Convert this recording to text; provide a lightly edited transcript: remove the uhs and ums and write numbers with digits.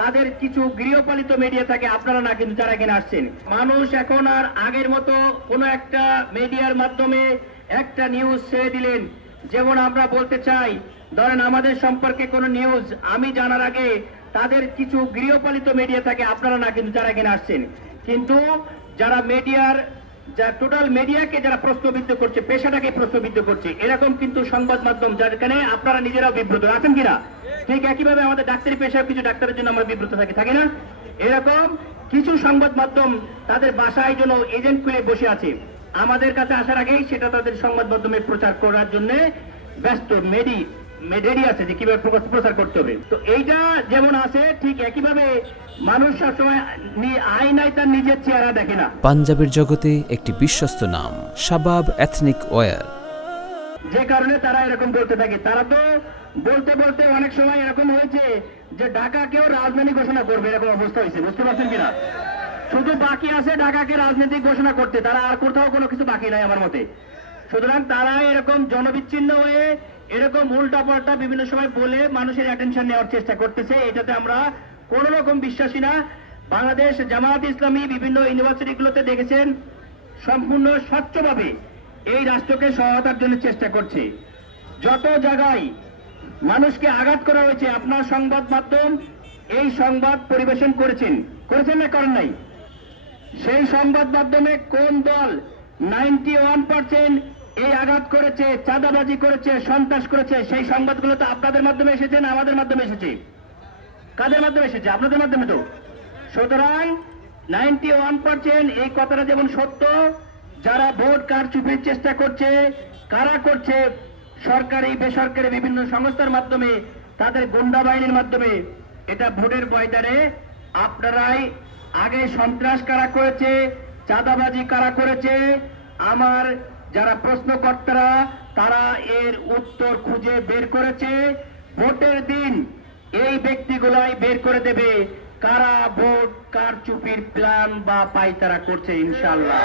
তাদের কিছু গৃহপালিত মিডিয়া থাকে, আপনারা না, কিন্তু যারা কিনা আসছেন। মানুষ এখন আর আগের মতো কোনো একটা মিডিয়ার মাধ্যমে একটা নিউজ ছেড়ে দিলেন, যেমন আমরা বলতে চাই, ধরেন আমাদের সম্পর্কে কোনো নিউজ আমি জানার আগে তাদের কিছু গৃহপালিত মিডিয়া থাকে, আপনারা না, কিন্তু যারা কিনা আসছেন। কিন্তু যারা মিডিয়ার, যা টোটাল মিডিয়াকে যারা প্রশ্নবিদ্ধ করছে, পেশাটাকে প্রশ্নবিদ্ধ করছে, এরকম কিন্তু সংবাদ মাধ্যম, যেখানে আপনারা নিজেরাও বিব্রত আছেন কিনা, ঠিক একইভাবে আমাদের ডাক্তারি পেশায় কিছু ডাক্তারের জন্য আমরা বিব্রত থাকি, থাকে না? এরকম কিছু সংবাদ মাধ্যম তাদের বাসায় জন্য এজেন্ট খুলে বসে আছে, আমাদের কাছে আসার আগেই সেটা তাদের সংবাদ মাধ্যমে প্রচার করার জন্য ব্যস্ত, মেডি আছে যে কিভাবে প্রচার করতে হবে। তো এইটা যেমন আছে, ঠিক একইভাবে মানুষ সবসময় আয়নায় তার নিজের চেহারা দেখে না। পাঞ্জাবের জগতে একটি বিশ্বস্ত নাম শাবাব এথনিক ওয়্যার, যে কারণে তারা এরকম বলতে থাকে। তারা তো বলতে বলতে অনেক সময় এরকম হয়েছে যে ঢাকাকেও রাজধানী ঘোষণা করবে, এরকম অবস্থা হয়েছে, বুঝতে পারছেন কিনা? শুধু বাকি আছে ঢাকাকে রাজনীতি ঘোষণা করতে, তারা আর কোথাও কোনো কিছু বাকি নাই আমার মতে। সুতরাং তারা এরকম জনবিচ্ছিন্ন হয়ে এরকম উল্টা পাল্টা বিভিন্ন সময় বলে মানুষের অ্যাটেনশন নেওয়ার চেষ্টা করতেছে, এটাতে আমরা কোন রকম বিশ্বাসী না। বাংলাদেশ জামায়াত ইসলামী বিভিন্ন ইউনিভার্সিটিগুলোতে দেখেছেন সম্পূর্ণ স্বচ্ছভাবে এই রাষ্ট্রকে সহায়তার জন্য চেষ্টা করছে। যত জায়গায় মানুষকে আঘাত করা হয়েছে, আপনার সংবাদ মাধ্যম এই সংবাদ পরিবেশন করেছেন না, করেন নাই? সেই সংবাদ মাধ্যমে কোন দল 91% এই আঘাত করেছে, চাঁদাবাজি করেছে, সন্ত্রাস করেছে, সেই সংবাদগুলো তো আপনাদের মাধ্যমে এসেছে না আমাদের মাধ্যমে এসেছে? কাদের মাধ্যমে এসেছে? আপনাদের মাধ্যমে তো। সুতরাং 91% এই কথাটা যেমন সত্য, যারা ভোট কারচুপির চেষ্টা করছে, কারা করছে, সরকারি বেসরকারি বিভিন্ন সংস্থার মাধ্যমে, তাদের গুন্ডা বাহিনীর মাধ্যমে, এটা ভোটের ময়দানে আপনারাই আগে সন্ত্রাস কারা করেছে, চাঁদাবাজি কারা করেছে, আমার যারা প্রশ্নকর্তারা তারা এর উত্তর খুঁজে বের করেছে। ভোটের দিন এই ব্যক্তিগুলাই বের করে দেবে কারা ভোট কারচুপির প্ল্যান বা পাইতারা করছে, ইনশাআল্লাহ।